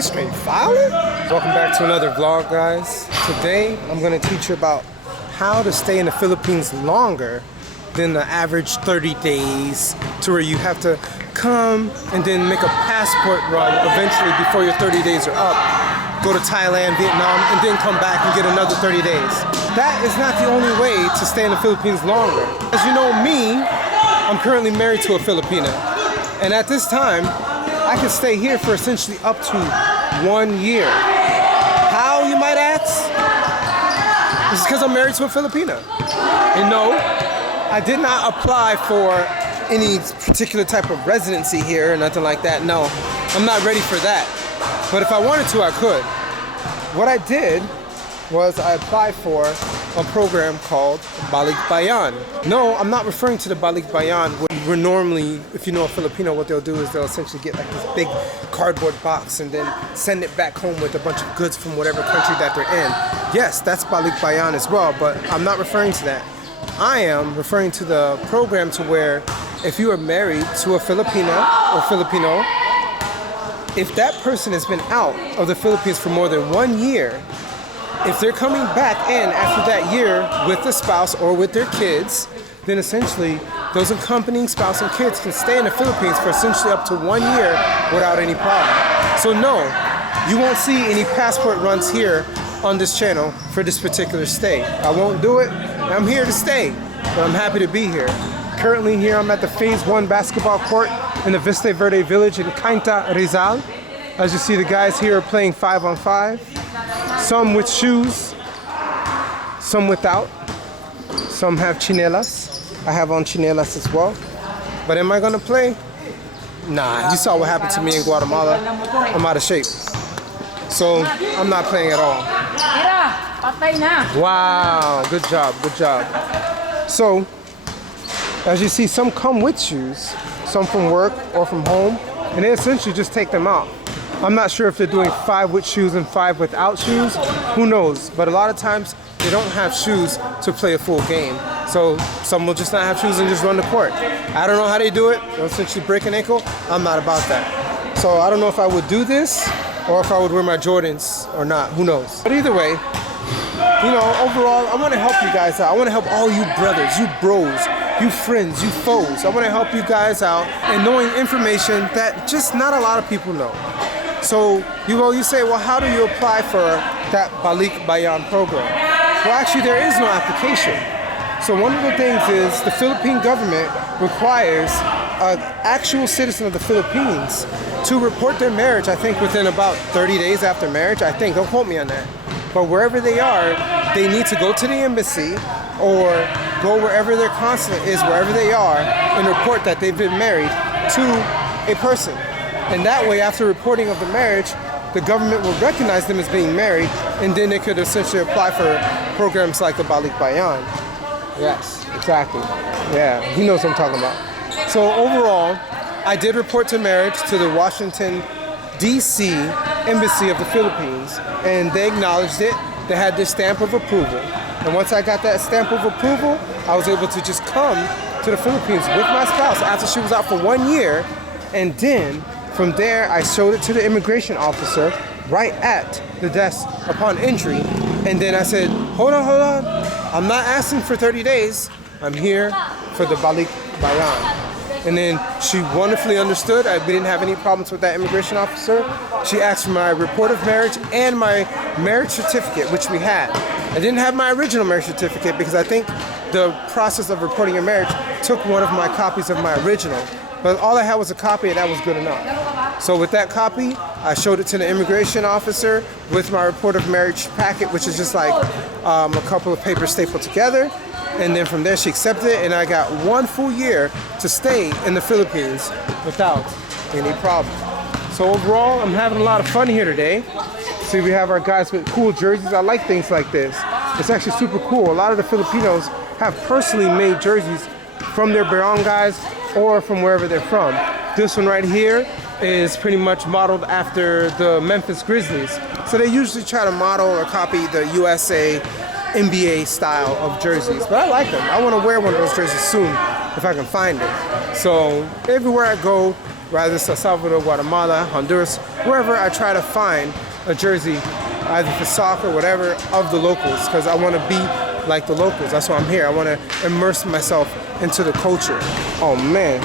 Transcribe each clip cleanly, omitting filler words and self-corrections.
He's straight violent. Welcome back to another vlog, guys. Today, I'm gonna teach you about how to stay in the Philippines longer than the average 30 days to where you have to come and then make a passport run eventually before your 30 days are up. Go to Thailand, Vietnam, and then come back and get another 30 days. That is not the only way to stay in the Philippines longer. As you know me, I'm currently married to a Filipina. And at this time, I can stay here for essentially up to 1 year. How, you might ask? This is because I'm married to a Filipina. And no, I did not apply for any particular type of residency here or nothing like that. No, I'm not ready for that. But if I wanted to, I could. What I did was I applied for a program called Balikbayan. No, I'm not referring to the Balikbayan where normally, if you know a Filipino, what they'll do is they'll essentially get like this big cardboard box and then send it back home with a bunch of goods from whatever country that they're in. Yes, that's Balikbayan as well, but I'm not referring to that. I am referring to the program to where if you are married to a Filipina or Filipino, if that person has been out of the Philippines for more than 1 year, if they're coming back in after that year with the spouse or with their kids, then essentially those accompanying spouse and kids can stay in the Philippines for essentially up to 1 year without any problem. So no, you won't see any passport runs here on this channel for this particular stay. I won't do it. I'm here to stay, but I'm happy to be here. Currently here I'm at the Phase 1 basketball court in the Vista Verde village in Cainta, Rizal. As you see, the guys here are playing 5-on-5. Some with shoes, some without. Some have chinelas. I have on chinelas as well. But am I gonna play? Nah, you saw what happened to me in Guatemala. I'm out of shape. So I'm not playing at all. Wow, good job, good job. So, as you see, some come with shoes, some from work or from home, and they essentially just take them out. I'm not sure if they're doing 5 with shoes and 5 without shoes. Who knows? But a lot of times they don't have shoes to play a full game. So some will just not have shoes and just run the court. I don't know how they do it. They'll essentially break an ankle. I'm not about that. So I don't know if I would do this or if I would wear my Jordans or not. Who knows? But either way, you know, overall, I want to help you guys out. I want to help all you brothers, you bros, you friends, you foes. I want to help you guys out in knowing information that just not a lot of people know. So you say, well, how do you apply for that Balikbayan program? Well, actually, there is no application. So one of the things is the Philippine government requires an actual citizen of the Philippines to report their marriage, I think within about 30 days after marriage, I think, don't quote me on that. But wherever they are, they need to go to the embassy or go wherever their consulate is, wherever they are, and report that they've been married to a person. And that way, after reporting of the marriage, the government will recognize them as being married, and then they could essentially apply for programs like the Balikbayan. Yes, exactly. Yeah, he knows what I'm talking about. So overall, I did report to marriage to the Washington, D.C. Embassy of the Philippines, and they acknowledged it. They had this stamp of approval. And once I got that stamp of approval, I was able to just come to the Philippines with my spouse after she was out for 1 year, and then from there, I showed it to the immigration officer right at the desk upon entry. And then I said, hold on. I'm not asking for 30 days. I'm here for the Balikbayan. And then she wonderfully understood. We didn't have any problems with that immigration officer. She asked for my report of marriage and my marriage certificate, which we had. I didn't have my original marriage certificate because I think the process of reporting your marriage took one of my copies of my original. But all I had was a copy, and that was good enough. So with that copy, I showed it to the immigration officer with my report of marriage packet, which is just like a couple of papers stapled together. And then from there, she accepted it, and I got 1 full year to stay in the Philippines without any problem. So overall, I'm having a lot of fun here today. See, we have our guys with cool jerseys. I like things like this. It's actually super cool. A lot of the Filipinos have personally made jerseys from their barangays or from wherever they're from. This one right here is pretty much modeled after the Memphis Grizzlies. So they usually try to model or copy the USA NBA style of jerseys. But I like them. I want to wear one of those jerseys soon if I can find it. So everywhere I go, Rather it's El Salvador, Guatemala, Honduras, wherever, I try to find a jersey, either for soccer, whatever, of the locals, because I want to be like the locals. That's why I'm here. I want to immerse myself into the culture. Oh man,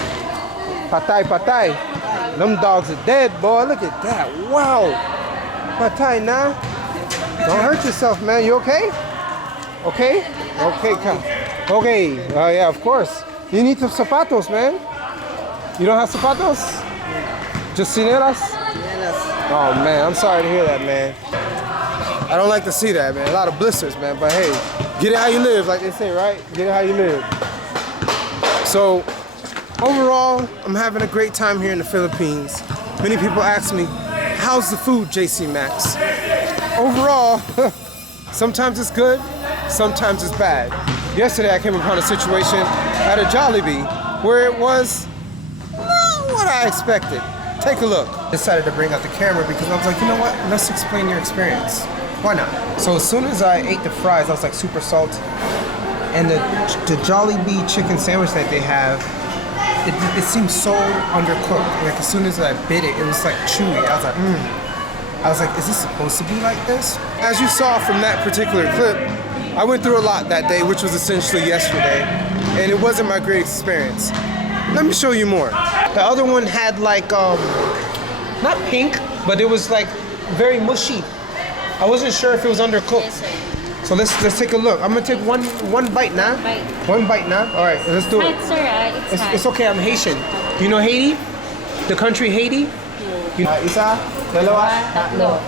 patay, patay. Them dogs are dead, boy. Look at that. Wow. Patay now. Don't hurt yourself, man. You okay? Okay? Okay, come. Okay. Oh yeah, of course. You need some zapatos, man. You don't have zapatos? Just cineras? Oh man, I'm sorry to hear that, man. I don't like to see that, man. A lot of blisters, man. But hey, get it how you live, like they say, right? Get it how you live. So, overall, I'm having a great time here in the Philippines. Many people ask me, how's the food, JC Max? Overall, sometimes it's good, sometimes it's bad. Yesterday, I came upon a situation at a Jollibee where it was not what I expected. Take a look. I decided to bring out the camera because I was like, you know what? Let's explain your experience. Why not? So as soon as I ate the fries, I was like super salty. And the Jollibee chicken sandwich that they have, it seems so undercooked. Like as soon as I bit it, it was like chewy. I was like, I was like, is this supposed to be like this? As you saw from that particular clip, I went through a lot that day, which was essentially yesterday, and it wasn't my great experience. Let me show you more. The other one had like, not pink, but it was like very mushy. I wasn't sure if it was undercooked. Yes, sir. So let's take a look. I'm gonna take one bite now. One bite now. All right, let's do it. It's sir, It's okay. I'm Haitian. You know Haiti? The country Haiti? Isa, dalawa, tatlo.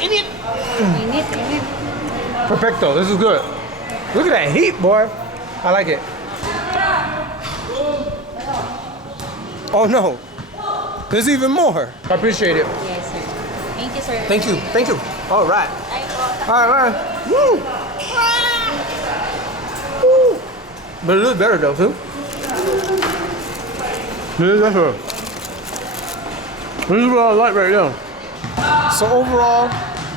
Init. Perfecto. This is good. Look at that heat, boy. I like it. Oh no, there's even more. I appreciate it. Yes, sir. Thank you, sir. Thank you, thank you. All right. All right. Woo. Woo. But it looks better though, too. This is better. This is what I like right now. So overall,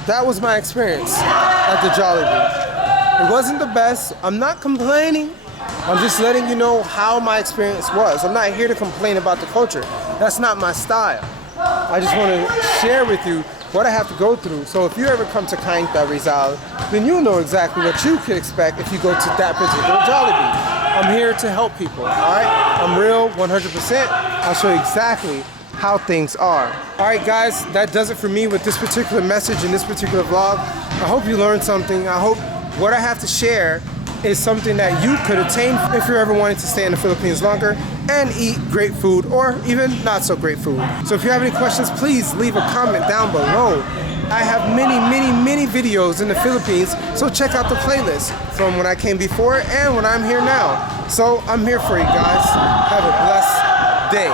that was my experience at the Jollibee. It wasn't the best. I'm not complaining. I'm just letting you know how my experience was. I'm not here to complain about the culture. That's not my style. I just want to share with you what I have to go through. So if you ever come to Cainta, Rizal, then you'll know exactly what you could expect if you go to that particular Jollibee. I'm here to help people, all right? I'm real, 100%. I'll show you exactly how things are. All right, guys, that does it for me with this particular message in this particular vlog. I hope you learned something. I hope what I have to share is something that you could attain if you're ever wanting to stay in the Philippines longer and eat great food or even not so great food. So if you have any questions, please leave a comment down below. I have many videos in the Philippines, so check out the playlist from when I came before and when I'm here now. So I'm here for you guys. Have a blessed day.